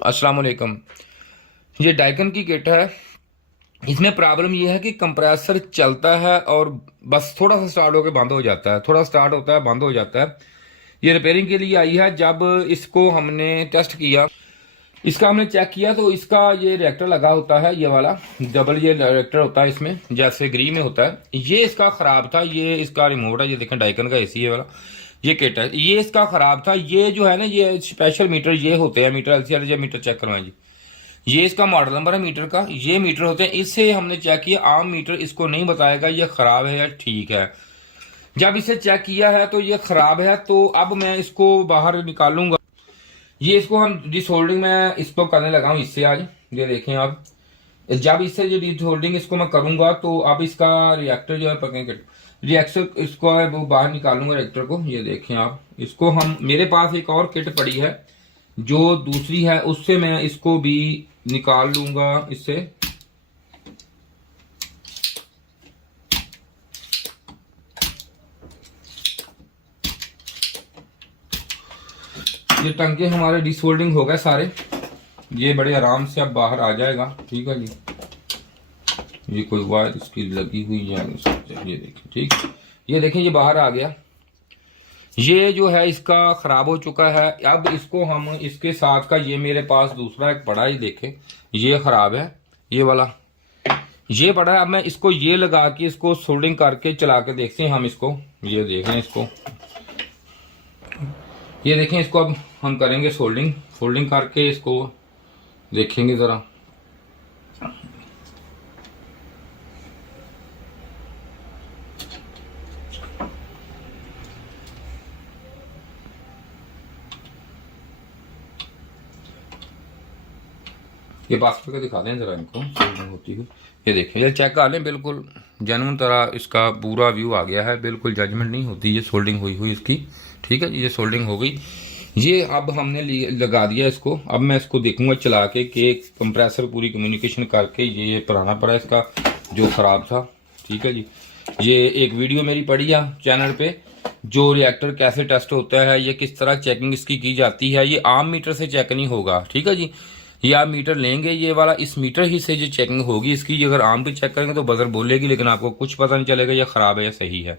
अस्सलाम वालेकुम। ये डाइकन की किट है। इसमें प्रॉब्लम ये है कि कंप्रेसर चलता है और बस थोड़ा सा स्टार्ट होकर बंद हो जाता है, थोड़ा स्टार्ट होता है बंद हो जाता है। ये रिपेयरिंग के लिए आई है। जब इसको हमने टेस्ट किया, इसका हमने चेक किया तो इसका ये रिएक्टर लगा होता है, ये वाला डबल ये रिएक्टर होता है इसमें, जैसे ग्री में होता है। ये इसका खराब था। ये इसका रिमोट है, ये देखें डाइकन का एसी है वाला, ये किट है। ये इसका खराब था। ये जो है ना, ये स्पेशल मीटर ये होते हैं, मीटर एलसीआर, ये मीटर चेक करवाएं जी। ये इसका मॉडल नंबर है मीटर का। ये मीटर होते हैं, इससे हमने चेक किया। आम मीटर इसको नहीं बताएगा ये खराब है या ठीक है। जब इसे चेक किया है तो ये खराब है, तो अब मैं इसको बाहर निकालूंगा। ये इसको हम डिसहोल्डिंग में इसको करने लगा हूँ इससे आज। ये देखें आप, जब इससे जो डिसहोल्डिंग इसको मैं करूंगा तो अब इसका रिएक्टर जो है पकड़ेंगे, रिएक्टर इसको है वो बाहर निकालूंगा रिएक्टर को। ये देखें आप, इसको हम, मेरे पास एक और किट पड़ी है जो दूसरी है, उससे मैं इसको भी निकाल लूंगा इससे। ये टंके हमारे डिसहोल्डिंग हो गए सारे। ये बड़े आराम से अब बाहर आ जाएगा। ठीक है जी। ये कोई वायर इसकी लगी हुई है, ये देखें। ठीक, ये देखें ये बाहर आ गया। ये जो है इसका खराब हो चुका है। अब इसको हम इसके साथ का, ये मेरे पास दूसरा एक पड़ा है, देखें ये खराब है, ये वाला ये पड़ा है। अब मैं इसको ये लगा के इसको सोल्डिंग करके चला के देखते हैं हम इसको। ये देखें इसको, ये देखें इसको अब हम करेंगे सोल्डिंग। फोल्डिंग करके इसको देखेंगे जरा। ये पास करके दिखा दें जरा इनको सोल्डिंग होती हुई। ये देखें, ये चेक कर लें, बिल्कुल जेन्युइन तरह इसका पूरा व्यू आ गया है। बिल्कुल जजमेंट नहीं होती, ये सोल्डिंग हुई हुई इसकी। ठीक है, ये सोल्डिंग हो गई। ये अब हमने लगा दिया इसको। अब मैं इसको देखूंगा चला के कि कंप्रेसर पूरी कम्युनिकेशन करके। ये पुराना पड़ा इसका जो खराब था। ठीक है जी। ये एक वीडियो मेरी पड़ी है चैनल पे, जो रिएक्टर कैसे टेस्ट होता है, ये किस तरह चेकिंग इसकी की जाती है। ये आम मीटर से चेक नहीं होगा। ठीक है जी। ये आप मीटर लेंगे ये वाला, इस मीटर ही से जो चेकिंग होगी इसकी। अगर आम पे चेक करेंगे तो बजर बोलेगी, लेकिन आपको कुछ पता नहीं चलेगा ये खराब है या सही है।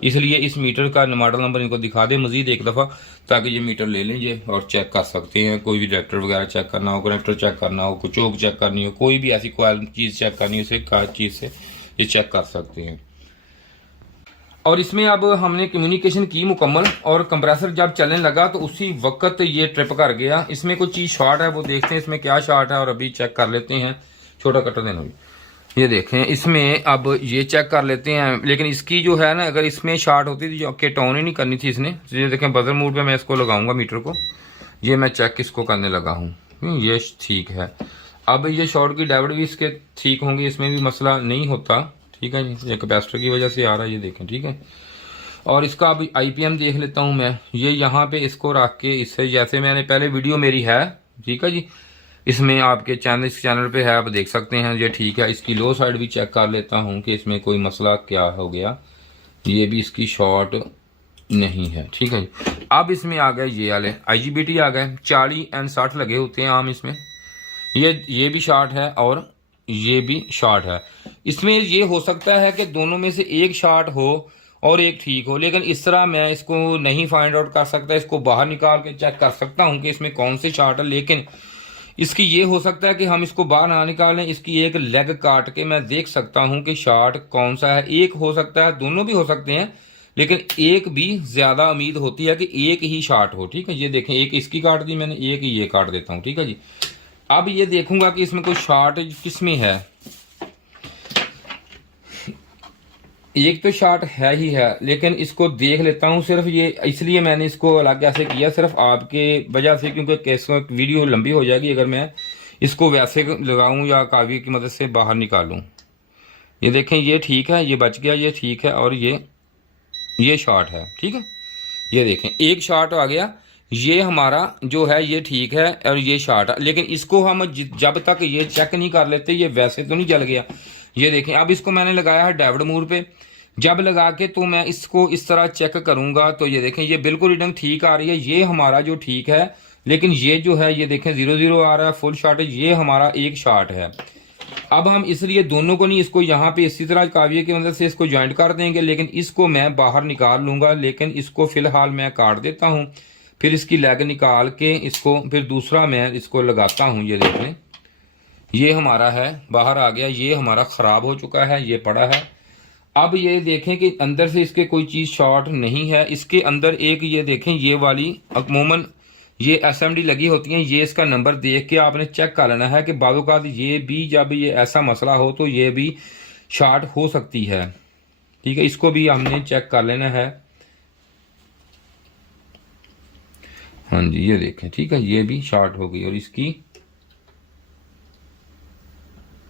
इसलिए इस मीटर का मॉडल नंबर इनको दिखा दें मजीद एक दफ़ा, ताकि ये मीटर ले लें ये और चेक कर सकते हैं। कोई भी रिएक्टर वगैरह चेक करना हो, कनेक्टर चेक करना हो, कोई चोक चेक करनी हो, कोई भी ऐसी कोई चीज़ चेक करनी हो, उसे चीज़ से ये चेक कर सकते हैं। और इसमें अब हमने कम्युनिकेशन की मुकम्मल, और कंप्रेसर जब चलने लगा तो उसी वक्त ये ट्रिप कर गया। इसमें कुछ चीज़ शॉर्ट है, वो देखते हैं इसमें क्या शॉर्ट है और अभी चेक कर लेते हैं। छोटा कटर देना भी, ये देखें इसमें अब ये चेक कर लेते हैं। लेकिन इसकी जो है ना, अगर इसमें शॉर्ट होती थी जो किट ऑन ही नहीं करनी थी इसने। ये देखें बजर मोड पे मैं इसको लगाऊंगा मीटर को। ये मैं चेक इसको करने लगा हूँ, ये ठीक है। अब ये शॉर्ट की डायोड भी इसके ठीक होंगे, इसमें भी मसला नहीं होता। ठीक है जी, ये कैपेसिटर की वजह से आ रहा है, ये देखें। ठीक है, और इसका अब IPM देख लेता हूँ मैं। ये यहाँ पे इसको रख के इससे, जैसे मैंने पहले वीडियो मेरी है, ठीक है जी, इसमें आपके चैनल, इस चैनल पे है, आप देख सकते हैं। ये ठीक है। इसकी लो साइड भी चेक कर लेता हूँ कि इसमें कोई मसला क्या हो गया। ये भी इसकी शॉर्ट नहीं है। ठीक है जी। अब इसमें आ गए ये वाले IGBT आ गए। 40 और 60 लगे होते हैं आम इसमें। ये भी शॉर्ट है और ये भी शॉर्ट है। इसमें ये हो सकता है कि दोनों में से एक शॉर्ट हो और एक ठीक हो, लेकिन इस तरह मैं इसको नहीं फाइंड आउट कर सकता। इसको बाहर निकाल के चेक कर सकता हूँ कि इसमें कौन से शॉर्ट है, लेकिन इसकी ये हो सकता है कि हम इसको बाहर ना निकालें। इसकी एक लेग काट के मैं देख सकता हूं कि शॉर्ट कौन सा है। एक हो सकता है, दोनों भी हो सकते हैं, लेकिन एक भी ज्यादा उम्मीद होती है कि एक ही शॉर्ट हो। ठीक है, ये देखें, एक इसकी काट दी मैंने, एक ही ये काट देता हूं। ठीक है जी। अब ये देखूंगा कि इसमें कोई शॉर्ट किसमें है। एक तो शॉर्ट है ही है, लेकिन इसको देख लेता हूँ सिर्फ। ये इसलिए मैंने इसको अलग ऐसे किया सिर्फ आपके वजह से, क्योंकि कैसे वीडियो लंबी हो जाएगी अगर मैं इसको वैसे लगाऊं या कावी की मदद से बाहर निकालूं। ये देखें, ये ठीक है, ये बच गया, ये ठीक है, और ये शॉर्ट है। ठीक है, ये देखें एक शॉर्ट आ गया। ये हमारा जो है ये ठीक है और ये शॉर्ट है, लेकिन इसको हम जब तक ये चेक नहीं कर लेते, ये वैसे तो नहीं जल गया। ये देखें, अब इसको मैंने लगाया है डायोड मोड पे। जब लगा के तो मैं इसको इस तरह चेक करूंगा तो ये देखें, ये बिल्कुल रीडिंग ठीक आ रही है। ये हमारा जो ठीक है, लेकिन ये जो है ये देखें 0-0 आ रहा है, फुल शॉर्टेज, ये हमारा एक शॉर्ट है। अब हम इसलिए दोनों को नहीं, इसको यहाँ पे इसी तरह काविये की मदद से इसको ज्वाइंट कर देंगे, लेकिन इसको मैं बाहर निकाल लूंगा। लेकिन इसको फिलहाल मैं काट देता हूँ, फिर इसकी लेग निकाल के इसको फिर दूसरा मैं इसको लगाता हूँ। ये देख लें, ये हमारा है बाहर आ गया, ये हमारा ख़राब हो चुका है, ये पड़ा है। अब ये देखें कि अंदर से इसके कोई चीज़ शॉर्ट नहीं है। इसके अंदर एक ये देखें, ये वाली अमूमन ये SMD लगी होती हैं, ये इसका नंबर देख के आपने चेक कर लेना है कि बाज़ ये भी जब ये ऐसा मसला हो तो ये भी शॉर्ट हो सकती है। ठीक है, इसको भी हमने चेक कर लेना है। हाँ जी, ये देखें, ठीक है, ये भी शॉर्ट हो गई और इसकी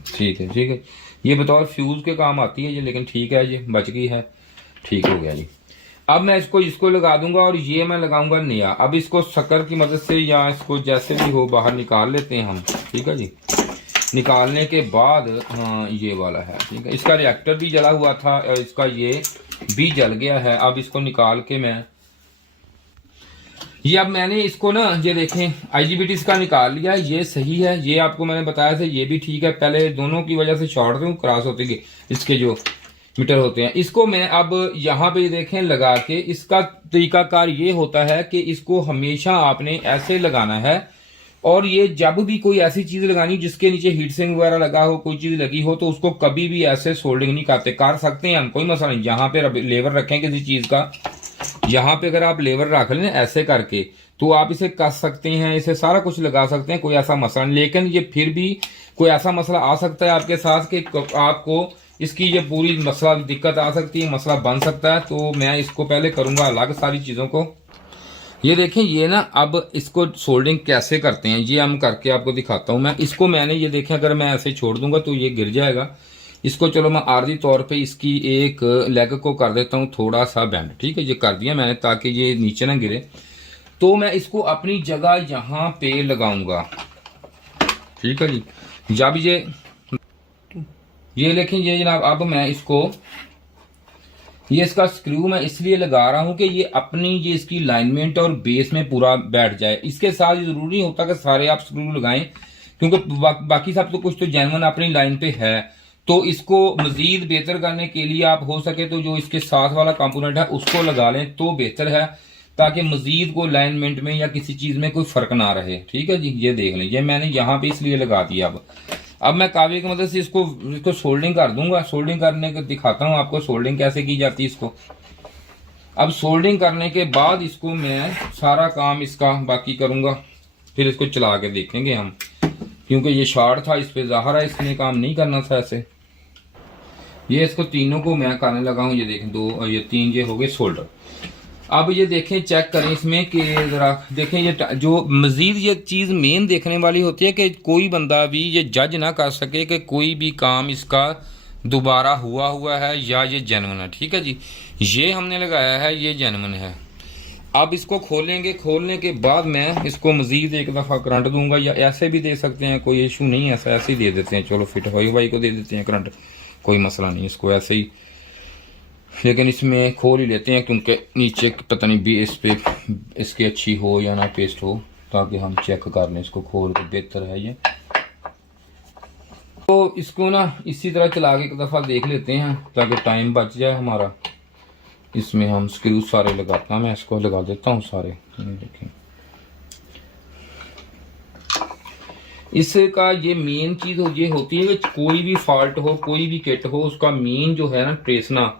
ठीक है, ठीक है, ये बतौर फ्यूज के काम आती है ये, लेकिन ठीक है, ये बच गई है, ठीक हो गया जी। अब मैं इसको लगा दूंगा और ये मैं लगाऊंगा नया। अब इसको शक्कर की मदद से या इसको जैसे भी हो बाहर निकाल लेते हैं हम। ठीक है जी, निकालने के बाद हाँ ये वाला है, ठीक है, इसका रिएक्टर भी जला हुआ था और इसका ये भी जल गया है। अब इसको निकाल के मैं ये अब मैंने इसको ना ये देखें IGBT का निकाल लिया, ये सही है, ये आपको मैंने बताया था, ये भी ठीक है। पहले दोनों की वजह से शॉर्ट थे, क्रॉस होते गए इसके जो मीटर होते हैं। इसको मैं अब यहाँ पे देखें लगा के, इसका तरीकाकार ये होता है कि इसको हमेशा आपने ऐसे लगाना है और ये जब भी कोई ऐसी चीज लगानी जिसके नीचे हीट सिंक वगैरह लगा हो, कोई चीज लगी हो, तो उसको कभी भी ऐसे सोल्डिंग नहीं करते। कर सकते हैं हम, कोई मसला नहीं। यहाँ पे लेवर रखें किसी चीज का, यहाँ पे अगर आप लेवर रख लें ऐसे करके तो आप इसे कस सकते हैं, इसे सारा कुछ लगा सकते हैं, कोई ऐसा मसला नहीं। लेकिन ये फिर भी कोई ऐसा मसला आ सकता है आपके साथ कि आपको इसकी ये पूरी मसला दिक्कत आ सकती है, मसला बन सकता है। तो मैं इसको पहले करूंगा अलग सारी चीजों को। ये देखें, ये ना अब इसको सोल्डिंग कैसे करते हैं ये हम करके आपको दिखाता हूं मैं। इसको मैंने ये देखें, अगर मैं ऐसे छोड़ दूंगा तो ये गिर जाएगा। इसको चलो मैं आर्जी तौर पे इसकी एक लेग को कर देता हूँ थोड़ा सा बैंड। ठीक है, ये कर दिया मैंने ताकि ये नीचे ना गिरे। तो मैं इसको अपनी जगह यहाँ पे लगाऊंगा। ठीक है जी, जब ये देखें, ये जनाब अब मैं इसको ये इसका स्क्रू मैं इसलिए लगा रहा हूं कि ये अपनी ये इसकी लाइनमेंट और बेस में पूरा बैठ जाए। इसके साथ जरूरी नहीं होता कि सारे आप स्क्रू लगाएं, क्योंकि बाकी सब तो कुछ तो जेन्युइन अपनी लाइन पे है। तो इसको मजीद बेहतर करने के लिए आप हो सके तो जो इसके साथ वाला कंपोनेंट है उसको लगा लें तो बेहतर है, ताकि मजीद को लाइनमेंट में या किसी चीज में कोई फर्क ना रहे। ठीक है जी, ये देख लें, ये मैंने यहाँ पे इसलिए लगा दिया। अब मैं कावे की मदद से इसको सोल्डिंग कर दूंगा। सोल्डिंग करने को दिखाता हूँ आपको सोल्डिंग कैसे की जाती है इसको। अब सोल्डिंग करने के बाद इसको मैं सारा काम इसका बाकी करूंगा, फिर इसको चला के देखेंगे हम, क्योंकि ये शॉर्ट था, इस पे ज़ाहिर है इसने काम नहीं करना था ऐसे। ये इसको तीनों को मैं करने लगा हूँ। ये देखें, 2 और ये 3 ये हो गए सोल्डर। अब ये देखें, चेक करें इसमें कि जरा देखें, ये जो मजीद ये चीज़ मेन देखने वाली होती है कि कोई बंदा भी ये जज ना कर सके कि कोई भी काम इसका दोबारा हुआ है या ये जेन्युइन है। ठीक है जी, ये हमने लगाया है, ये जेन्युइन है। अब इसको खोलेंगे, खोलने के बाद मैं इसको मजीद एक दफ़ा करंट दूंगा, या ऐसे भी दे सकते हैं, कोई इशू नहीं है, ऐसे ही दे देते हैं। चलो फिट वाई को दे देते हैं करंट, कोई मसला नहीं, इसको ऐसे ही। लेकिन इसमें खोल ही लेते हैं क्योंकि नीचे पता नहीं भी इस पे इसकी अच्छी हो या ना पेस्ट हो, ताकि हम चेक कर लें। इसको खोल के बेहतर है ये। तो इसको ना इसी तरह चला के एक दफ़ा देख लेते हैं ताकि टाइम बच जाए हमारा। इसमें हम स्क्रू सारे लगाता, मैं इसको लगा देता हूँ सारे। देखें, इसका ये मेन चीज़ ये होती है कि कोई भी फॉल्ट हो, कोई भी किट हो, उसका मेन जो है ना ट्रेसना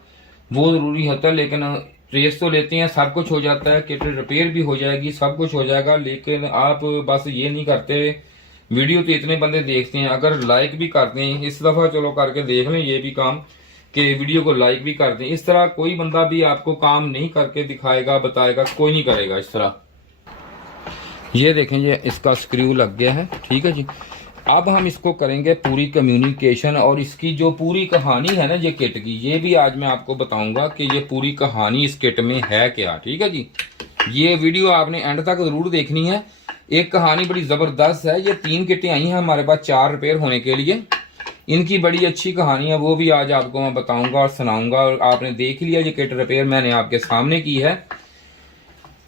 वो ज़रूरी होता है। लेकिन ट्रेस तो लेते हैं, सब कुछ हो जाता है, किट रिपेयर भी हो जाएगी, सब कुछ हो जाएगा। लेकिन आप बस ये नहीं करते। वीडियो तो इतने बंदे देखते हैं, अगर लाइक भी करते हैं, इस दफ़ा चलो करके देख लें ये भी काम कि वीडियो को लाइक भी कर दें। इस तरह कोई बंदा भी आपको काम नहीं करके दिखाएगा, बताएगा, कोई नहीं करेगा इस तरह। ये देखें, ये इसका स्क्रू लग गया है। ठीक है जी, अब हम इसको करेंगे पूरी कम्युनिकेशन, और इसकी जो पूरी कहानी है ना ये किट की, ये भी आज मैं आपको बताऊंगा कि ये पूरी कहानी इस किट में है क्या। ठीक है जी, ये वीडियो आपने एंड तक जरूर देखनी है। एक कहानी बड़ी जबरदस्त है। ये 3 किटें आई हैं हमारे पास 4 रिपेयर होने के लिए, इनकी बड़ी अच्छी कहानी है, वो भी आज आपको मैं बताऊंगा और सुनाऊंगा। और आपने देख लिया ये किट रिपेयर मैंने आपके सामने की है।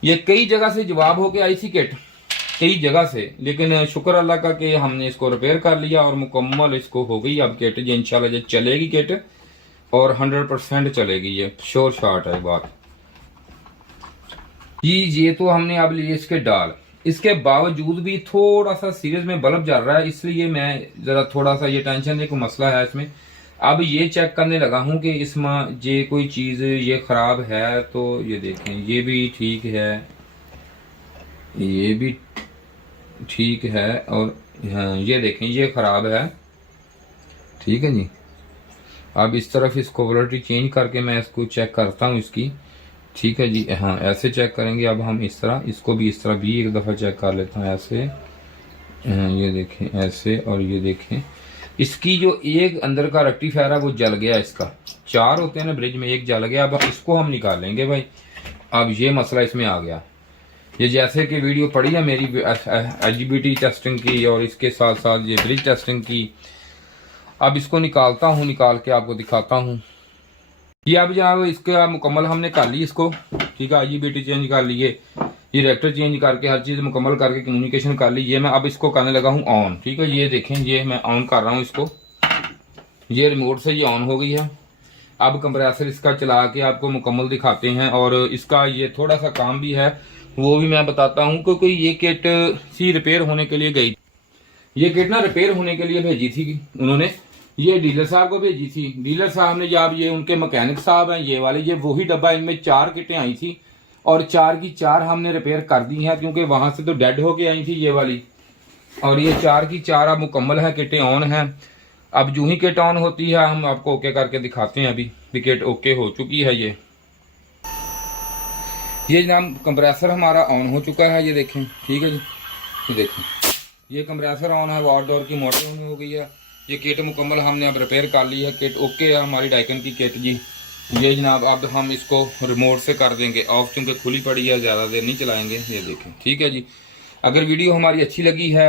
ये कई जगह से जवाब होके आई थी किट कई जगह से, लेकिन शुक्र अल्लाह का कि हमने इसको रिपेयर कर लिया और मुकम्मल इसको हो गई अब किट। ये इंशाल्लाह ये चलेगी किट और 100% चलेगी, ये श्योर शॉट है बात जी। ये तो हमने अब लिए इसके डाल, इसके बावजूद भी थोड़ा सा सीरीज में बल्ब जल रहा है, इसलिए मैं जरा थोड़ा सा ये टेंशन है, कोई मसला है इसमें। अब ये चेक करने लगा हूं कि इसमें ये कोई चीज ये खराब है। तो ये देखें, ये भी ठीक है, ये भी ठीक है, और हाँ ये देखें ये खराब है, ठीक है जी। अब इस तरफ इसको क्वालिटी चेंज करके मैं इसको चेक करता हूँ इसकी, ठीक है जी। हाँ ऐसे चेक करेंगे। अब हम इस तरह इसको भी इस तरह भी एक दफ़ा चेक कर लेता हूँ ऐसे। ये देखें ऐसे, और ये देखें इसकी जो एक अंदर का रेक्टिफायर है वो जल गया। इसका 4 होते हैं ना ब्रिज में, एक जल गया। अब इसको हम निकालेंगे भाई। अब ये मसला इसमें आ गया। ये जैसे कि वीडियो पड़ी है मेरी LGBT टेस्टिंग की और इसके साथ साथ ये ब्रिज टेस्टिंग की। अब इसको निकालता हूँ, निकाल के आपको दिखाता हूँ। ये अब जनाब इसका मुकम्मल हमने कर ली इसको, ठीक है। IGBT चेंज कर लिए, ये रिएक्टर चेंज करके हर चीज़ मुकम्मल करके कम्युनिकेशन कर ली। ये मैं अब इसको करने लगा हूँ ऑन, ठीक है। ये देखें, ये मैं ऑन कर रहा हूँ इसको, ये रिमोट से ये ऑन हो गई है। अब कंप्रेसर इसका चला के आपको मुकम्मल दिखाते हैं, और इसका ये थोड़ा सा काम भी है वो भी मैं बताता हूँ। क्योंकि ये किट सी रिपेयर होने के लिए गई, ये किट ना रिपेयर होने के लिए भेजी थी उन्होंने, ये डीलर साहब को भेजी थी। डीलर साहब ने, जब ये उनके मैकेनिक साहब हैं ये वाले, ये वही डब्बा, इनमें 4 किटें आई थी और 4 की 4 हमने रिपेयर कर दी हैं, क्योंकि वहां से तो डेड होके आई थी ये वाली। और ये 4 की 4 अब मुकम्मल है, किटें ऑन हैं। अब जो ही किट ऑन होती है हम आपको ओके करके दिखाते हैं। अभी किट ओके हो चुकी है। ये जनाब कंप्रेसर हमारा ऑन हो चुका है, ये देखें, ठीक है जी। ये देखें ये कंप्रेसर ऑन है, वाट डोर की मोटर ऑन हो गई है। ये किट मुकम्मल हमने अब रिपेयर कर ली है, किट ओके है हमारी डाइकन की किट जी। ये जनाब अब हम इसको रिमोट से कर देंगे ऑफ, क्योंकि खुली पड़ी है, ज़्यादा देर नहीं चलाएंगे। ये देखें, ठीक है जी। अगर वीडियो हमारी अच्छी लगी है,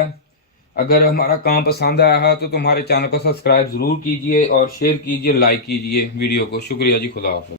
अगर हमारा काम पसंद आया है, तो तुम्हारे चैनल को सब्सक्राइब ज़रूर कीजिए और शेयर कीजिए, लाइक कीजिए वीडियो को। शुक्रिया जी, खुदा हाफ़िज़।